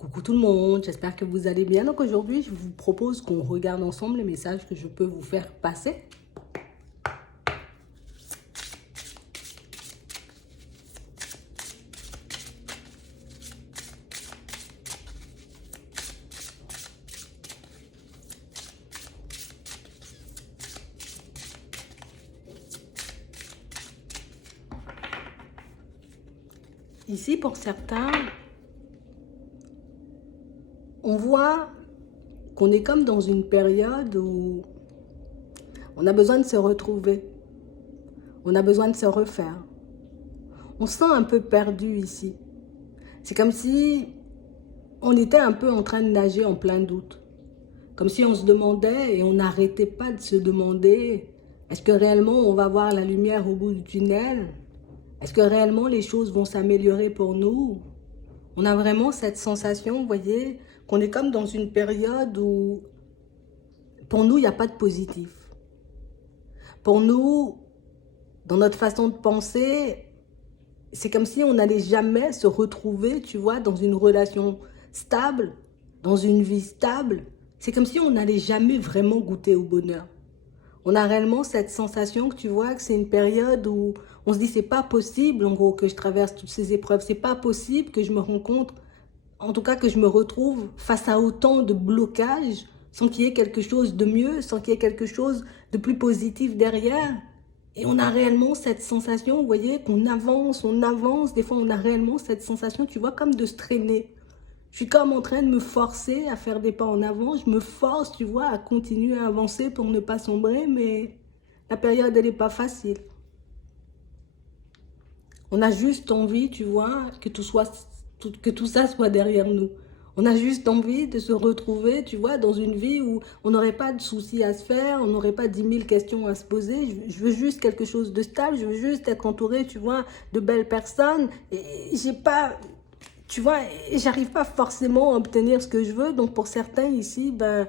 Coucou tout le monde, j'espère que vous allez bien. Donc aujourd'hui, je vous propose qu'on regarde ensemble les messages que je peux vous faire passer. Ici, pour certains, on voit qu'on est comme dans une période où on a besoin de se retrouver. On a besoin de se refaire. On se sent un peu perdu ici. C'est comme si on était un peu en train de nager en plein doute. Comme si on se demandait et on n'arrêtait pas de se demander, est-ce que réellement on va voir la lumière au bout du tunnel? Est-ce que réellement les choses vont s'améliorer pour nous? On a vraiment cette sensation, vous voyez, qu'on est comme dans une période où, pour nous, il n'y a pas de positif. Pour nous, dans notre façon de penser, c'est comme si on n'allait jamais se retrouver, tu vois, dans une relation stable, dans une vie stable. C'est comme si on n'allait jamais vraiment goûter au bonheur. On a réellement cette sensation que tu vois que c'est une période où on se dit c'est pas possible en gros que je traverse toutes ces épreuves, c'est pas possible que je me rencontre, en tout cas que je me retrouve face à autant de blocages sans qu'il y ait quelque chose de mieux, sans qu'il y ait quelque chose de plus positif derrière. Et on a réellement cette sensation, vous voyez, qu'on avance, des fois on a réellement cette sensation, tu vois, comme de se traîner. Je suis comme en train de me forcer à faire des pas en avant. Je me force, tu vois, à continuer à avancer pour ne pas sombrer, mais la période, elle n'est pas facile. On a juste envie, tu vois, que tout ça soit derrière nous. On a juste envie de se retrouver, tu vois, dans une vie où on n'aurait pas de soucis à se faire, on n'aurait pas 10 000 questions à se poser. Je veux juste quelque chose de stable, je veux juste être entouré, tu vois, de belles personnes. Et j'ai pas, tu vois, j'arrive pas forcément à obtenir ce que je veux. Donc pour certains ici, ben,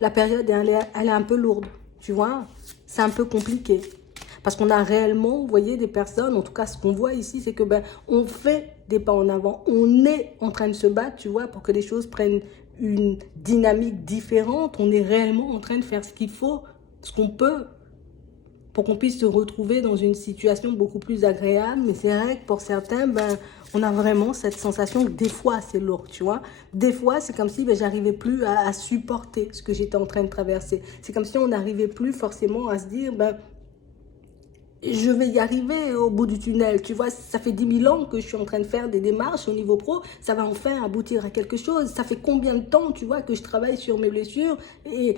la période, elle est un peu lourde, tu vois. C'est un peu compliqué. Parce qu'on a réellement, vous voyez, des personnes, en tout cas ce qu'on voit ici, c'est que ben, on fait des pas en avant. On est en train de se battre, tu vois, pour que les choses prennent une dynamique différente. On est réellement en train de faire ce qu'il faut, ce qu'on peut, pour qu'on puisse se retrouver dans une situation beaucoup plus agréable. Mais c'est vrai que pour certains, ben, on a vraiment cette sensation que des fois c'est lourd, tu vois. Des fois, c'est comme si ben, j'arrivais plus à supporter ce que j'étais en train de traverser. C'est comme si on n'arrivait plus forcément à se dire, ben, je vais y arriver au bout du tunnel. Tu vois, ça fait 10 000 ans que je suis en train de faire des démarches au niveau pro. Ça va enfin aboutir à quelque chose. Ça fait combien de temps, tu vois, que je travaille sur mes blessures et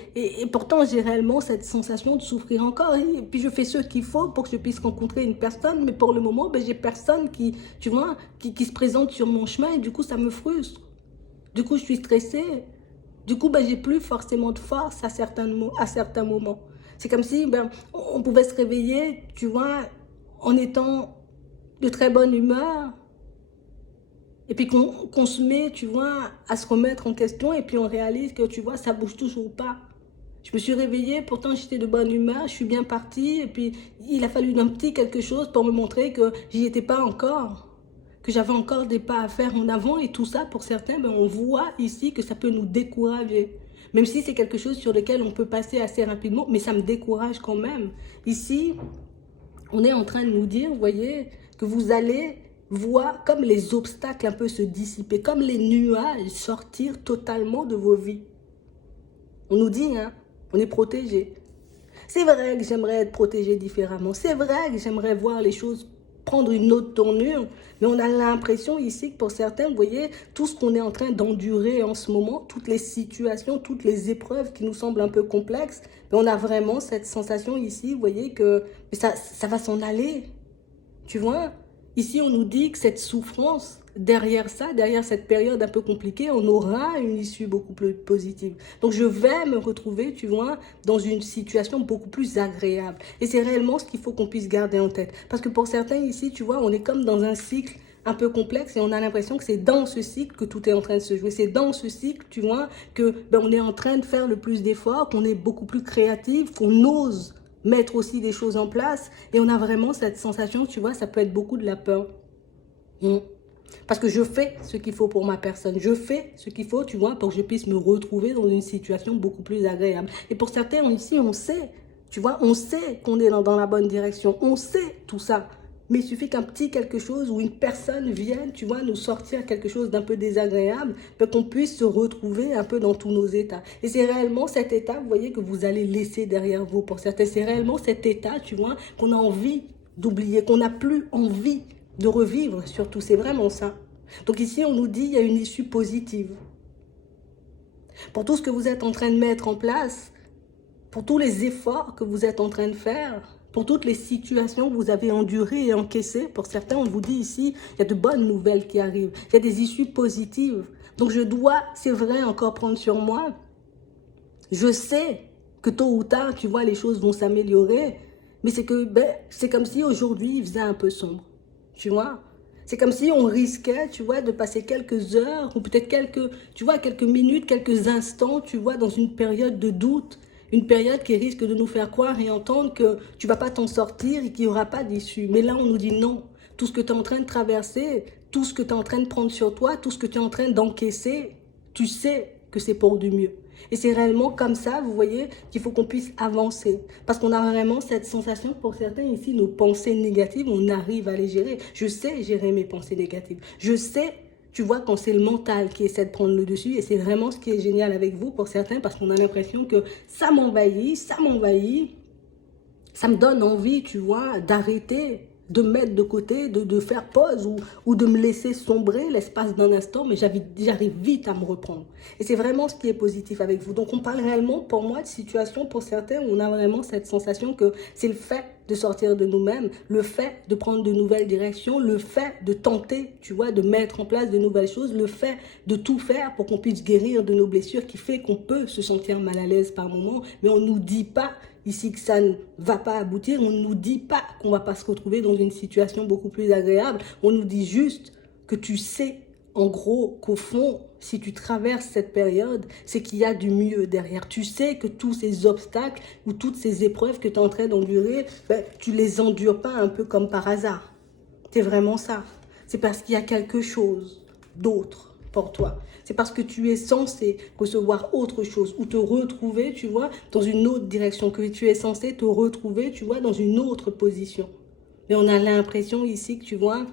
pourtant, j'ai réellement cette sensation de souffrir encore. Et puis, je fais ce qu'il faut pour que je puisse rencontrer une personne. Mais pour le moment, ben, j'ai personne qui, tu vois, qui se présente sur mon chemin. Et du coup, ça me frustre. Du coup, je suis stressée. Du coup, ben, j'ai plus forcément de force à certains moments. C'est comme si ben, on pouvait se réveiller, tu vois, en étant de très bonne humeur. Et puis qu'on se met, tu vois, à se remettre en question. Et puis on réalise que, tu vois, ça bouge toujours pas. Je me suis réveillée, pourtant j'étais de bonne humeur, je suis bien partie. Et puis il a fallu un petit quelque chose pour me montrer que j'y étais pas encore. Que j'avais encore des pas à faire en avant. Et tout ça, pour certains, ben, on voit ici que ça peut nous décourager. Même si c'est quelque chose sur lequel on peut passer assez rapidement, mais ça me décourage quand même. Ici, on est en train de nous dire, vous voyez, que vous allez voir comme les obstacles un peu se dissiper, comme les nuages sortir totalement de vos vies. On nous dit, hein, on est protégé. C'est vrai que j'aimerais être protégé différemment. C'est vrai que j'aimerais voir les choses prendre une autre tournure. Mais on a l'impression ici que pour certains, vous voyez, tout ce qu'on est en train d'endurer en ce moment, toutes les situations, toutes les épreuves qui nous semblent un peu complexes, mais on a vraiment cette sensation ici, vous voyez, que ça va s'en aller. Tu vois, ici, on nous dit que cette souffrance, derrière ça, derrière cette période un peu compliquée, on aura une issue beaucoup plus positive. Donc, je vais me retrouver, tu vois, dans une situation beaucoup plus agréable. Et c'est réellement ce qu'il faut qu'on puisse garder en tête. Parce que pour certains ici, tu vois, on est comme dans un cycle un peu complexe et on a l'impression que c'est dans ce cycle que tout est en train de se jouer. C'est dans ce cycle, tu vois, que ben, on est en train de faire le plus d'efforts, qu'on est beaucoup plus créatif, qu'on ose mettre aussi des choses en place. Et on a vraiment cette sensation, tu vois, ça peut être beaucoup de la peur. Parce que je fais ce qu'il faut pour ma personne. Je fais ce qu'il faut, tu vois, pour que je puisse me retrouver dans une situation beaucoup plus agréable. Et pour certains ici, on sait, tu vois, on sait qu'on est dans la bonne direction. On sait tout ça. Mais il suffit qu'un petit quelque chose ou une personne vienne, tu vois, nous sortir quelque chose d'un peu désagréable, pour qu'on puisse se retrouver un peu dans tous nos états. Et c'est réellement cet état, vous voyez, que vous allez laisser derrière vous. Pour certains, c'est réellement cet état, tu vois, qu'on a envie d'oublier, qu'on n'a plus envie de revivre surtout. C'est vraiment ça. Donc ici, on nous dit qu'il y a une issue positive. Pour tout ce que vous êtes en train de mettre en place, pour tous les efforts que vous êtes en train de faire, pour toutes les situations que vous avez endurées et encaissées, pour certains, on vous dit ici, il y a de bonnes nouvelles qui arrivent. Il y a des issues positives. Donc je dois, c'est vrai, encore prendre sur moi. Je sais que tôt ou tard, tu vois, les choses vont s'améliorer. Mais c'est que, c'est comme si aujourd'hui, il faisait un peu sombre. Tu vois? C'est comme si on risquait, tu vois, de passer quelques heures ou peut-être quelques minutes, quelques instants, tu vois, dans une période de doute. Une période qui risque de nous faire croire et entendre que tu ne vas pas t'en sortir et qu'il n'y aura pas d'issue. Mais là, on nous dit non. Tout ce que tu es en train de traverser, tout ce que tu es en train de prendre sur toi, tout ce que tu es en train d'encaisser, tu sais que c'est pour du mieux. Et c'est réellement comme ça, vous voyez, qu'il faut qu'on puisse avancer. Parce qu'on a vraiment cette sensation, pour certains ici, nos pensées négatives, on arrive à les gérer. Je sais gérer mes pensées négatives. Je sais, tu vois, quand c'est le mental qui essaie de prendre le dessus. Et c'est vraiment ce qui est génial avec vous, pour certains, parce qu'on a l'impression que ça m'envahit, ça me donne envie, tu vois, d'arrêter, de me mettre de côté, de faire pause ou de me laisser sombrer l'espace d'un instant, mais j'arrive vite à me reprendre. Et c'est vraiment ce qui est positif avec vous. Donc on parle réellement, pour moi, de situations, pour certains, où on a vraiment cette sensation que c'est le fait de sortir de nous-mêmes, le fait de prendre de nouvelles directions, le fait de tenter, tu vois, de mettre en place de nouvelles choses, le fait de tout faire pour qu'on puisse guérir de nos blessures, qui fait qu'on peut se sentir mal à l'aise par moments, mais on ne nous dit pas ici que ça ne va pas aboutir, on ne nous dit pas qu'on ne va pas se retrouver dans une situation beaucoup plus agréable, on nous dit juste que tu sais, en gros, qu'au fond, si tu traverses cette période, c'est qu'il y a du mieux derrière. Tu sais que tous ces obstacles ou toutes ces épreuves que tu es en train d'endurer, tu les endures pas un peu comme par hasard. C'est vraiment ça. C'est parce qu'il y a quelque chose d'autre pour toi. C'est parce que tu es censé recevoir autre chose ou te retrouver, tu vois, dans une autre direction, que tu es censé te retrouver, tu vois, dans une autre position. Mais on a l'impression ici que, tu vois,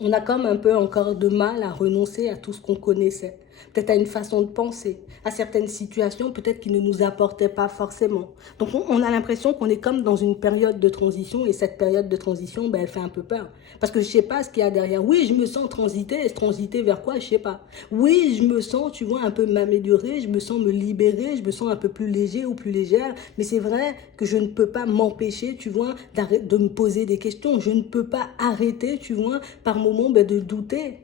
on a comme un peu encore de mal à renoncer à tout ce qu'on connaissait. Peut-être à une façon de penser, à certaines situations peut-être qui ne nous apportaient pas forcément. Donc on a l'impression qu'on est comme dans une période de transition et cette période de transition, elle fait un peu peur. Parce que je ne sais pas ce qu'il y a derrière. Oui, je me sens transiter vers quoi, je ne sais pas. Oui, je me sens, tu vois, un peu m'améliorer, je me sens me libérer, je me sens un peu plus léger ou plus légère. Mais c'est vrai que je ne peux pas m'empêcher, tu vois, de me poser des questions. Je ne peux pas arrêter, tu vois, par moments de douter.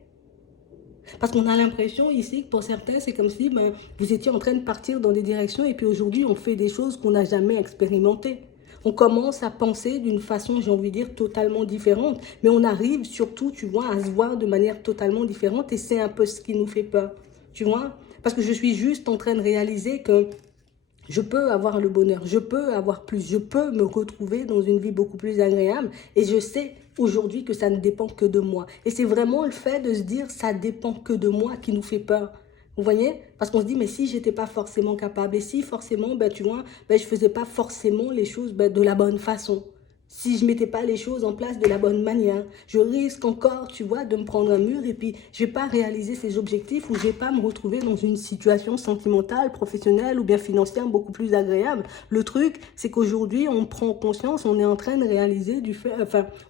Parce qu'on a l'impression ici que pour certains, c'est comme si vous étiez en train de partir dans des directions et puis aujourd'hui, on fait des choses qu'on n'a jamais expérimentées. On commence à penser d'une façon, j'ai envie de dire, totalement différente. Mais on arrive surtout, tu vois, à se voir de manière totalement différente et c'est un peu ce qui nous fait peur, tu vois. Parce que je suis juste en train de réaliser que je peux avoir le bonheur, je peux avoir plus, je peux me retrouver dans une vie beaucoup plus agréable et je sais aujourd'hui que ça ne dépend que de moi. Et c'est vraiment le fait de se dire ça dépend que de moi qui nous fait peur. Vous voyez? Parce qu'on se dit mais si j'étais pas forcément capable et si forcément, tu vois, je faisais pas forcément les choses de la bonne façon. Si je ne mettais pas les choses en place de la bonne manière, je risque encore, tu vois, de me prendre un mur et puis je ne vais pas réaliser ces objectifs ou je ne vais pas me retrouver dans une situation sentimentale, professionnelle ou bien financière beaucoup plus agréable. Le truc, c'est qu'aujourd'hui, on prend conscience, on est en train de réaliser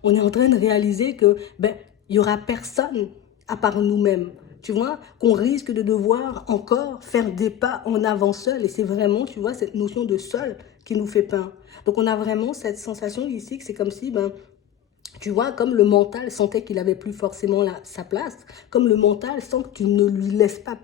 on est en train de réaliser que, il y aura personne à part nous-mêmes. Tu vois, qu'on risque de devoir encore faire des pas en avant seul. Et c'est vraiment, tu vois, cette notion de seul qui nous fait peur. Donc on a vraiment cette sensation ici que c'est comme si, tu vois, comme le mental sentait qu'il n'avait plus forcément sa place, comme le mental sent que tu ne lui laisses pas,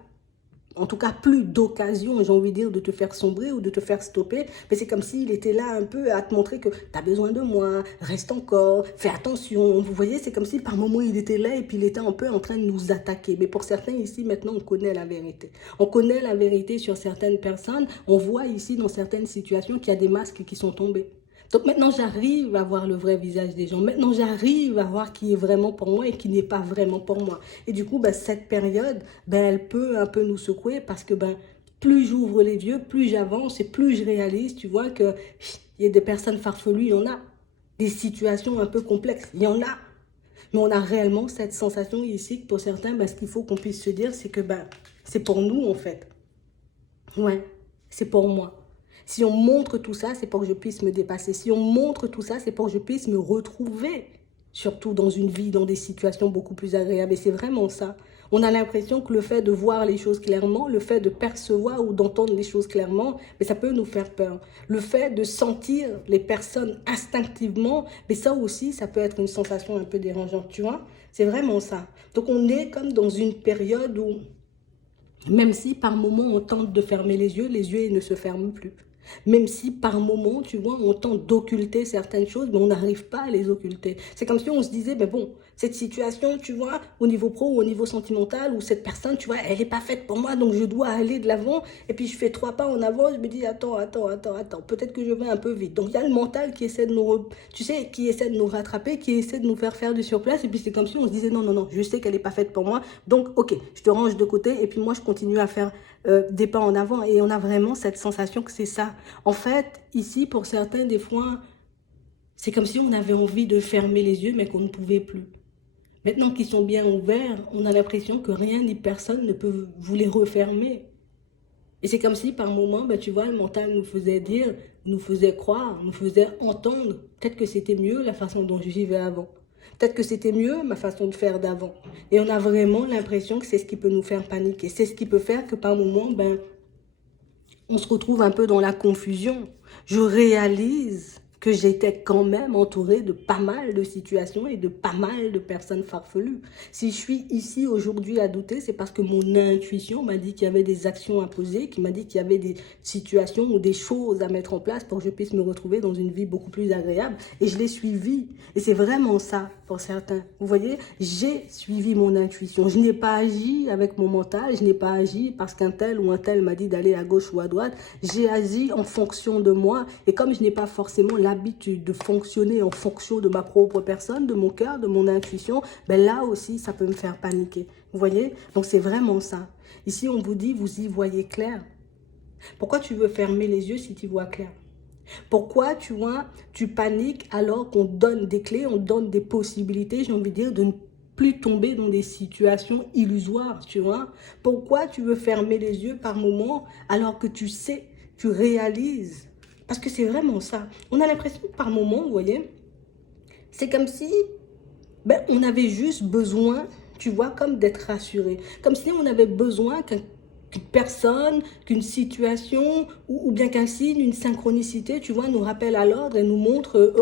en tout cas plus d'occasion, j'ai envie de dire, de te faire sombrer ou de te faire stopper, mais c'est comme s'il était là un peu à te montrer que tu as besoin de moi, reste encore, fais attention. Vous voyez, c'est comme si par moments il était là et puis il était un peu en train de nous attaquer. Mais pour certains ici, maintenant, on connaît la vérité. On connaît la vérité sur certaines personnes. On voit ici dans certaines situations qu'il y a des masques qui sont tombés. Donc maintenant, j'arrive à voir le vrai visage des gens. Maintenant, j'arrive à voir qui est vraiment pour moi et qui n'est pas vraiment pour moi. Et du coup, ben, cette période, ben, elle peut un peu nous secouer parce que ben, plus j'ouvre les yeux, plus j'avance et plus je réalise, tu vois, que il y a des personnes farfelues, il y en a. Des situations un peu complexes, il y en a. Mais on a réellement cette sensation ici que pour certains, ben, ce qu'il faut qu'on puisse se dire, c'est que ben, c'est pour nous en fait. Ouais, c'est pour moi. Si on montre tout ça, c'est pour que je puisse me dépasser. Si on montre tout ça, c'est pour que je puisse me retrouver. Surtout dans une vie, dans des situations beaucoup plus agréables. Et c'est vraiment ça. On a l'impression que le fait de voir les choses clairement, le fait de percevoir ou d'entendre les choses clairement, mais ça peut nous faire peur. Le fait de sentir les personnes instinctivement, mais ça aussi, ça peut être une sensation un peu dérangeante, tu vois. C'est vraiment ça. Donc on est comme dans une période où même si par moment on tente de fermer les yeux ils ne se ferment plus. Même si par moment, tu vois, on tente d'occulter certaines choses, mais on n'arrive pas à les occulter. C'est comme si on se disait, mais bon, cette situation, tu vois, au niveau pro ou au niveau sentimental, ou cette personne, tu vois, elle n'est pas faite pour moi, donc je dois aller de l'avant. Et puis je fais 3 pas en avant, je me dis, attends, peut-être que je vais un peu vite. Donc il y a le mental qui essaie de nous, tu sais, qui essaie de nous rattraper, qui essaie de nous faire du surplace. Et puis c'est comme si on se disait, non, je sais qu'elle n'est pas faite pour moi. Donc, ok, je te range de côté, et puis moi je continue à faire des pas en avant. Et on a vraiment cette sensation que c'est ça. En fait, ici, pour certains, des fois, c'est comme si on avait envie de fermer les yeux, mais qu'on ne pouvait plus. Maintenant qu'ils sont bien ouverts, on a l'impression que rien ni personne ne peut vous les refermer. Et c'est comme si, par moments, ben, tu vois, le mental nous faisait dire, nous faisait croire, nous faisait entendre. Peut-être que c'était mieux la façon dont je vivais avant. Peut-être que c'était mieux ma façon de faire d'avant. Et on a vraiment l'impression que c'est ce qui peut nous faire paniquer. C'est ce qui peut faire que par moments, ben, on se retrouve un peu dans la confusion. Je réalise que j'étais quand même entourée de pas mal de situations et de pas mal de personnes farfelues. Si je suis ici aujourd'hui à douter, c'est parce que mon intuition m'a dit qu'il y avait des actions à poser, qui m'a dit qu'il y avait des situations ou des choses à mettre en place pour que je puisse me retrouver dans une vie beaucoup plus agréable. Et je l'ai suivi. Et c'est vraiment ça pour certains. Vous voyez, j'ai suivi mon intuition. Je n'ai pas agi avec mon mental, je n'ai pas agi parce qu'un tel ou un tel m'a dit d'aller à gauche ou à droite. J'ai agi en fonction de moi. Et comme je n'ai pas forcément l'habitude de fonctionner en fonction de ma propre personne, de mon cœur, de mon intuition, ben là aussi, ça peut me faire paniquer. Vous voyez? Donc c'est vraiment ça. Ici, on vous dit, vous y voyez clair. Pourquoi tu veux fermer les yeux si tu vois clair? Pourquoi, tu vois, tu paniques alors qu'on donne des clés, on donne des possibilités, j'ai envie de dire, de ne plus tomber dans des situations illusoires, tu vois? Pourquoi tu veux fermer les yeux par moment alors que tu sais, tu réalises? Parce que c'est vraiment ça. On a l'impression que par moment, vous voyez, c'est comme si ben, on avait juste besoin, tu vois, comme d'être rassuré. Comme si on avait besoin qu'une personne, qu'une situation, ou bien qu'un signe, une synchronicité, tu vois, nous rappelle à l'ordre et nous montre,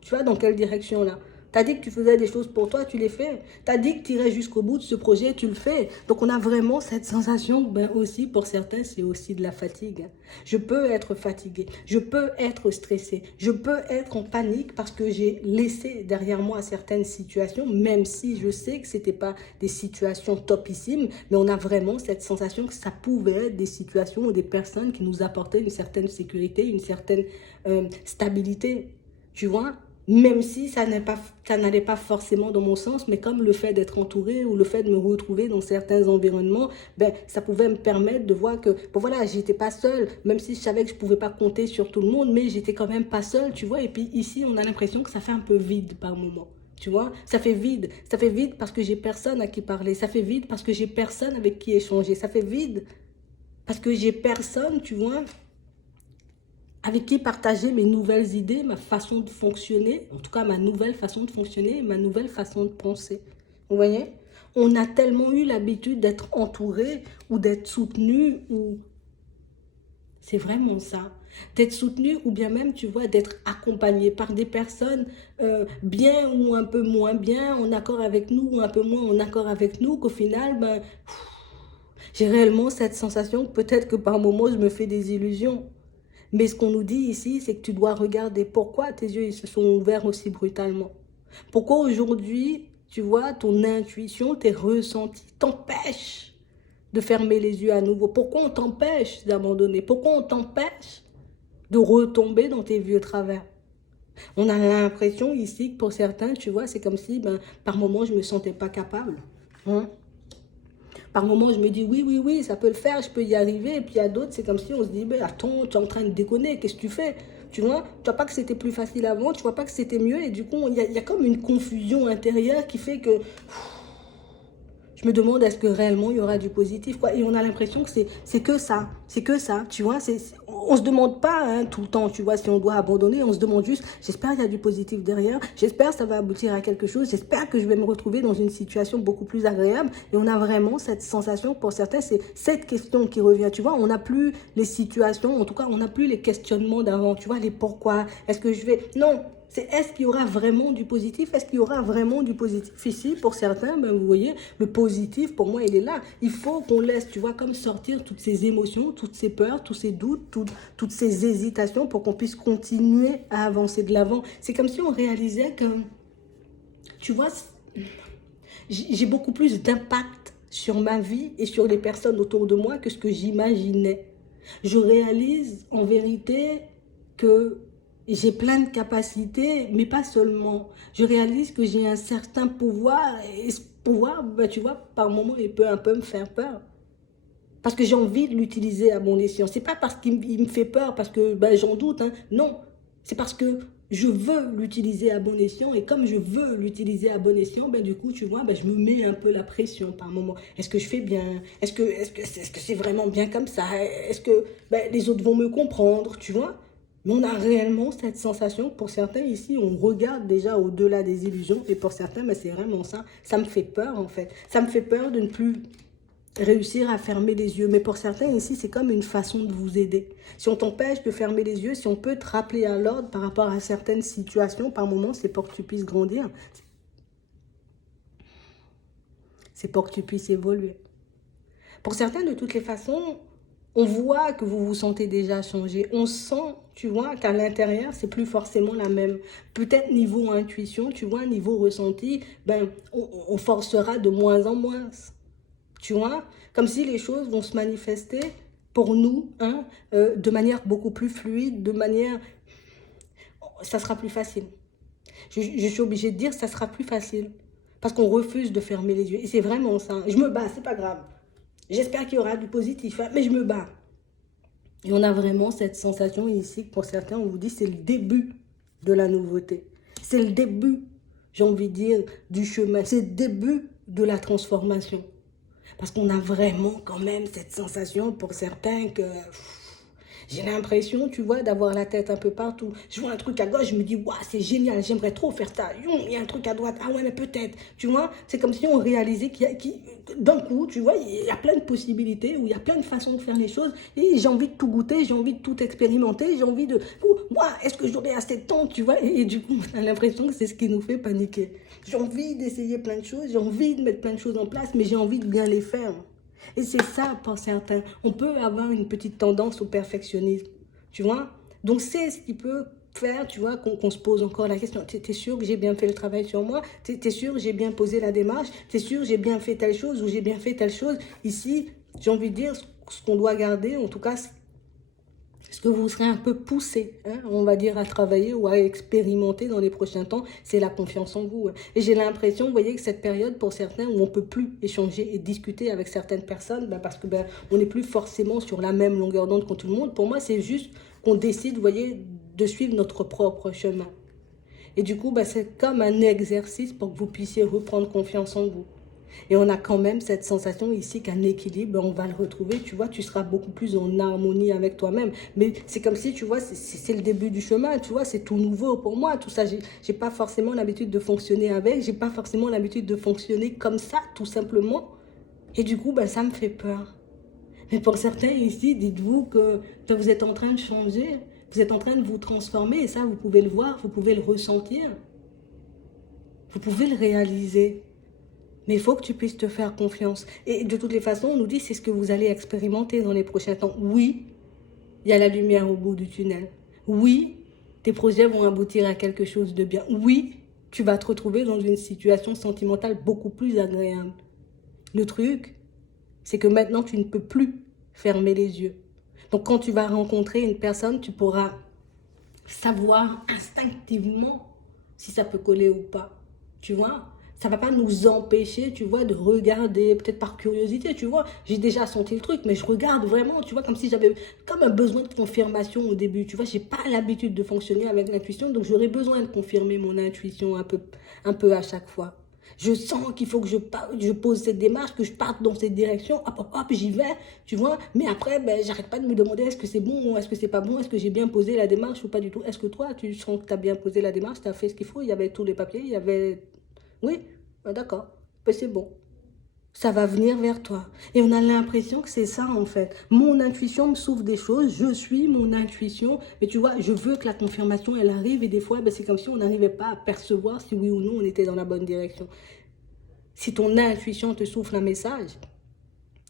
tu vois, dans quelle direction là. T'as dit que tu faisais des choses pour toi, tu les fais. T'as dit que tu irais jusqu'au bout de ce projet, tu le fais. Donc on a vraiment cette sensation, ben aussi pour certains, c'est aussi de la fatigue. Je peux être fatiguée, je peux être stressée, je peux être en panique parce que j'ai laissé derrière moi certaines situations, même si je sais que c'était pas des situations topissimes, mais on a vraiment cette sensation que ça pouvait être des situations ou des personnes qui nous apportaient une certaine sécurité, une certaine stabilité, tu vois. Même si ça n'allait pas forcément dans mon sens, mais comme le fait d'être entouré ou le fait de me retrouver dans certains environnements, ben, ça pouvait me permettre de voir que, bon voilà, j'étais pas seule, même si je savais que je pouvais pas compter sur tout le monde, mais j'étais quand même pas seule, tu vois. Et puis ici, on a l'impression que ça fait un peu vide par moment. Tu vois, ça fait vide parce que j'ai personne à qui parler, ça fait vide parce que j'ai personne avec qui échanger, ça fait vide parce que j'ai personne, tu vois, avec qui partager mes nouvelles idées, ma façon de fonctionner, en tout cas ma nouvelle façon de fonctionner, ma nouvelle façon de penser. Vous voyez? On a tellement eu l'habitude d'être entouré ou d'être soutenu, ou c'est vraiment ça. D'être soutenu ou bien même, tu vois, d'être accompagné par des personnes bien ou un peu moins bien, en accord avec nous ou un peu moins en accord avec nous, qu'au final, ben, j'ai réellement cette sensation que peut-être que par moments, je me fais des illusions. Mais ce qu'on nous dit ici, c'est que tu dois regarder pourquoi tes yeux ils se sont ouverts aussi brutalement. Pourquoi aujourd'hui, tu vois, ton intuition, tes ressentis t'empêchent de fermer les yeux à nouveau. Pourquoi on t'empêche d'abandonner? Pourquoi on t'empêche de retomber dans tes vieux travers? On a l'impression ici que pour certains, tu vois, c'est comme si, ben, par moments, je ne me sentais pas capable. Hein. Par moments, je me dis, oui, oui, oui, ça peut le faire, je peux y arriver. Et puis, il y a d'autres, c'est comme si on se dit, ben, attends, tu es en train de déconner, qu'est-ce que tu fais? Tu vois pas que c'était plus facile avant, tu vois pas que c'était mieux. Et du coup, il y a comme une confusion intérieure qui fait que je me demande est-ce que réellement il y aura du positif, quoi. Et on a l'impression que c'est que ça, tu vois. On se demande pas hein, tout le temps, tu vois, si on doit abandonner. On se demande juste, j'espère qu'il y a du positif derrière, j'espère que ça va aboutir à quelque chose, j'espère que je vais me retrouver dans une situation beaucoup plus agréable. Et on a vraiment cette sensation, pour certains, c'est cette question qui revient, tu vois. On n'a plus les situations, en tout cas, on n'a plus les questionnements d'avant, tu vois, les pourquoi, est-ce que je vais... Non, c'est est-ce qu'il y aura vraiment du positif? Est-ce qu'il y aura vraiment du positif ici? Pour certains, ben, vous voyez, le positif, pour moi, il est là. Il faut qu'on laisse, tu vois, comme sortir toutes ces émotions, toutes ces peurs, tous ces doutes, toutes ces hésitations pour qu'on puisse continuer à avancer de l'avant. C'est comme si on réalisait que, tu vois, j'ai beaucoup plus d'impact sur ma vie et sur les personnes autour de moi que ce que j'imaginais. Je réalise en vérité que j'ai plein de capacités, mais pas seulement. Je réalise que j'ai un certain pouvoir et ce pouvoir, ben, tu vois, par moments, il peut un peu me faire peur. Parce que j'ai envie de l'utiliser à bon escient. C'est pas parce qu'il me fait peur, parce que ben, j'en doute. Hein. Non, c'est parce que je veux l'utiliser à bon escient. Et comme je veux l'utiliser à bon escient, ben, du coup, tu vois, ben, je me mets un peu la pression par moment. Est-ce que je fais bien? Est-ce que c'est vraiment bien comme ça? Est-ce que ben, les autres vont me comprendre, tu vois? Mais on a réellement cette sensation, pour certains ici, on regarde déjà au-delà des illusions, et pour certains, ben, c'est vraiment ça. Ça me fait peur en fait. Ça me fait peur de ne plus réussir à fermer les yeux. Mais pour certains ici, c'est comme une façon de vous aider. Si on t'empêche de fermer les yeux, si on peut te rappeler à l'ordre par rapport à certaines situations, par moments, c'est pour que tu puisses grandir. C'est pour que tu puisses évoluer. Pour certains, de toutes les façons, on voit que vous vous sentez déjà changé. On sent, tu vois, qu'à l'intérieur, c'est plus forcément la même. Peut-être niveau intuition, tu vois, niveau ressenti, ben, on forcera de moins en moins. Tu vois, comme si les choses vont se manifester pour nous hein, de manière beaucoup plus fluide, de manière... Ça sera plus facile. Je suis obligée de dire ça sera plus facile. Parce qu'on refuse de fermer les yeux. Et c'est vraiment ça. Je me bats, c'est pas grave. J'espère qu'il y aura du positif, hein, mais je me bats. Et on a vraiment cette sensation ici, que pour certains, on vous dit c'est le début de la nouveauté. C'est le début, j'ai envie de dire, du chemin. C'est le début de la transformation. Parce qu'on a vraiment quand même cette sensation pour certains que j'ai l'impression, tu vois, d'avoir la tête un peu partout. Je vois un truc à gauche, je me dis, waouh, c'est génial, j'aimerais trop faire ça. Il y a un truc à droite, ah ouais, mais peut-être. Tu vois, c'est comme si on réalisait d'un coup, tu vois, il y a plein de possibilités, où il y a plein de façons de faire les choses. Et j'ai envie de tout goûter, j'ai envie de tout expérimenter, j'ai envie de... Moi, est-ce que j'aurai assez de temps, tu vois et du coup, on a l'impression que c'est ce qui nous fait paniquer. J'ai envie d'essayer plein de choses, j'ai envie de mettre plein de choses en place, mais j'ai envie de bien les faire. Et c'est ça pour certains. On peut avoir une petite tendance au perfectionnisme, tu vois. Donc c'est ce qui peut faire, tu vois, qu'on se pose encore la question. T'es sûr que j'ai bien fait le travail sur moi? T'es sûr que j'ai bien posé la démarche? T'es sûr que j'ai bien fait telle chose ou j'ai bien fait telle chose? Ici, j'ai envie de dire ce qu'on doit garder, en tout cas, ce que vous serez un peu poussé, hein, on va dire, à travailler ou à expérimenter dans les prochains temps, c'est la confiance en vous. Hein. Et j'ai l'impression, vous voyez, que cette période, pour certains, où on ne peut plus échanger et discuter avec certaines personnes, ben, parce que ben, on n'est plus forcément sur la même longueur d'onde que tout le monde, pour moi, c'est juste qu'on décide, vous voyez, de suivre notre propre chemin. Et du coup, ben, c'est comme un exercice pour que vous puissiez reprendre confiance en vous. Et on a quand même cette sensation ici qu'un équilibre, on va le retrouver, tu vois, tu seras beaucoup plus en harmonie avec toi-même. Mais c'est comme si, tu vois, c'est le début du chemin, tu vois, c'est tout nouveau pour moi, tout ça. J'ai pas forcément l'habitude de fonctionner avec, j'ai pas forcément l'habitude de fonctionner comme ça, tout simplement. Et du coup, ben, ça me fait peur. Mais pour certains ici, dites-vous que vous êtes en train de changer, vous êtes en train de vous transformer, et ça, vous pouvez le voir, vous pouvez le ressentir, vous pouvez le réaliser. Mais il faut que tu puisses te faire confiance. Et de toutes les façons, on nous dit c'est ce que vous allez expérimenter dans les prochains temps. Oui, il y a la lumière au bout du tunnel. Oui, tes projets vont aboutir à quelque chose de bien. Oui, tu vas te retrouver dans une situation sentimentale beaucoup plus agréable. Le truc, c'est que maintenant, tu ne peux plus fermer les yeux. Donc, quand tu vas rencontrer une personne, tu pourras savoir instinctivement si ça peut coller ou pas. Tu vois, ça va pas nous empêcher, tu vois, de regarder, peut-être par curiosité, tu vois. J'ai déjà senti le truc, mais je regarde vraiment, tu vois, comme si j'avais comme un besoin de confirmation au début. Tu vois, j'ai pas l'habitude de fonctionner avec l'intuition, donc j'aurais besoin de confirmer mon intuition un peu à chaque fois. Je sens qu'il faut que je pose cette démarche, que je parte dans cette direction, hop, hop, hop, j'y vais, tu vois. Mais après, ben, j'arrête pas de me demander est-ce que c'est bon ou est-ce que c'est pas bon, est-ce que j'ai bien posé la démarche ou pas du tout. Est-ce que toi, tu sens que tu as bien posé la démarche, tu as fait ce qu'il faut, il y avait tous les papiers, il y avait... Oui, ah, d'accord, ben, c'est bon. Ça va venir vers toi. Et on a l'impression que c'est ça en fait. Mon intuition me souffle des choses, je suis mon intuition, mais tu vois, je veux que la confirmation elle arrive et des fois ben, c'est comme si on n'arrivait pas à percevoir si oui ou non on était dans la bonne direction. Si ton intuition te souffle un message,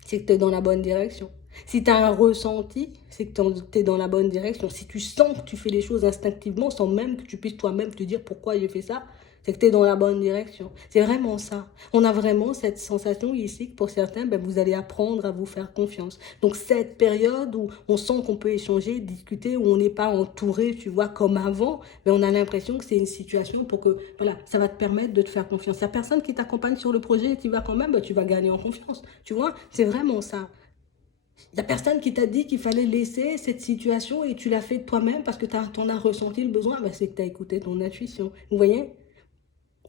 c'est que tu es dans la bonne direction. Si tu as un ressenti, c'est que tu es dans la bonne direction. Si tu sens que tu fais les choses instinctivement sans même que tu puisses toi-même te dire pourquoi j'ai fait ça, c'est que tu es dans la bonne direction. C'est vraiment ça. On a vraiment cette sensation ici que pour certains, ben, vous allez apprendre à vous faire confiance. Donc cette période où on sent qu'on peut échanger, discuter, où on n'est pas entouré, tu vois, comme avant, ben, on a l'impression que c'est une situation pour que, voilà, ça va te permettre de te faire confiance. Il n'y a personne qui t'accompagne sur le projet et tu vas quand même, ben, tu vas gagner en confiance. Tu vois, c'est vraiment ça. Il n'y a personne qui t'a dit qu'il fallait laisser cette situation et tu l'as fait toi-même parce que tu en as ressenti le besoin. Ben, c'est que tu as écouté ton intuition. Vous voyez?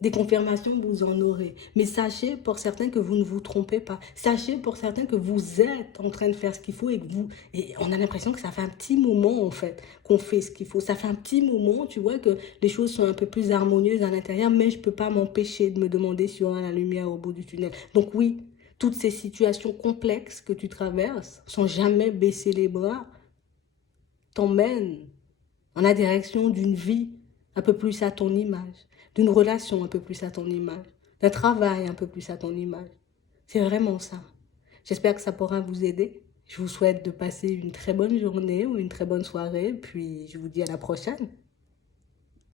Des confirmations, vous en aurez. Mais sachez pour certains que vous ne vous trompez pas. Sachez pour certains que vous êtes en train de faire ce qu'il faut et que vous... Et on a l'impression que ça fait un petit moment, en fait, qu'on fait ce qu'il faut. Ça fait un petit moment, tu vois, que les choses sont un peu plus harmonieuses à l'intérieur, mais je ne peux pas m'empêcher de me demander si on a la lumière au bout du tunnel. Donc oui, toutes ces situations complexes que tu traverses, sans jamais baisser les bras, t'emmènent en la direction d'une vie un peu plus à ton image, d'une relation un peu plus à ton image, d'un travail un peu plus à ton image. C'est vraiment ça. J'espère que ça pourra vous aider. Je vous souhaite de passer une très bonne journée ou une très bonne soirée, puis je vous dis à la prochaine.